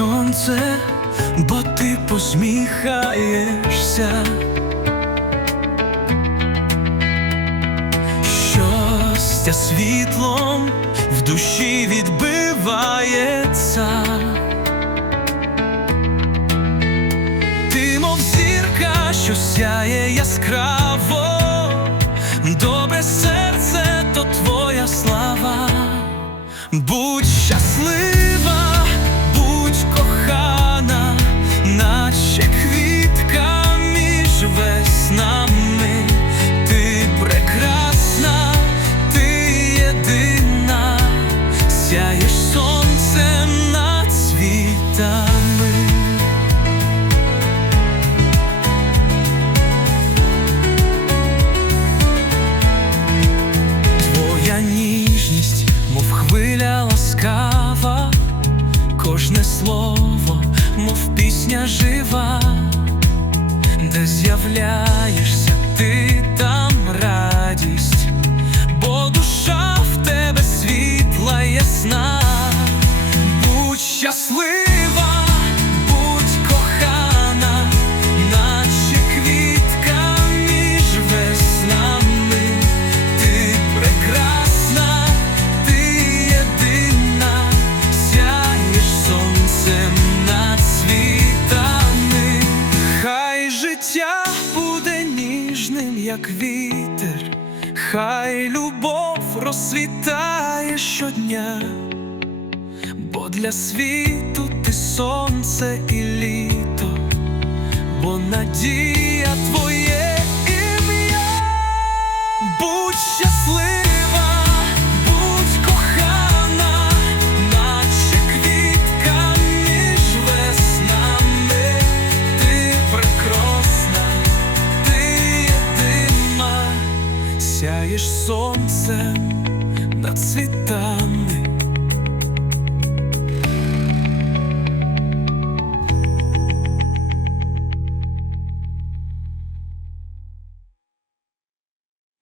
сонце, бо ти посміхаєшся. Щастя світлом в душі відбивається. Ти, мов зірка, що сяє яскраво, добре Будь щаслива, хвиля ласкава, кожне слово, мов пісня жива, де з'являєшся, над світами. Хай життя буде ніжним, як вітер, хай любов розсвітає щодня, бо для світу ти сонце і літо, бо надія твоє сонцем над світами.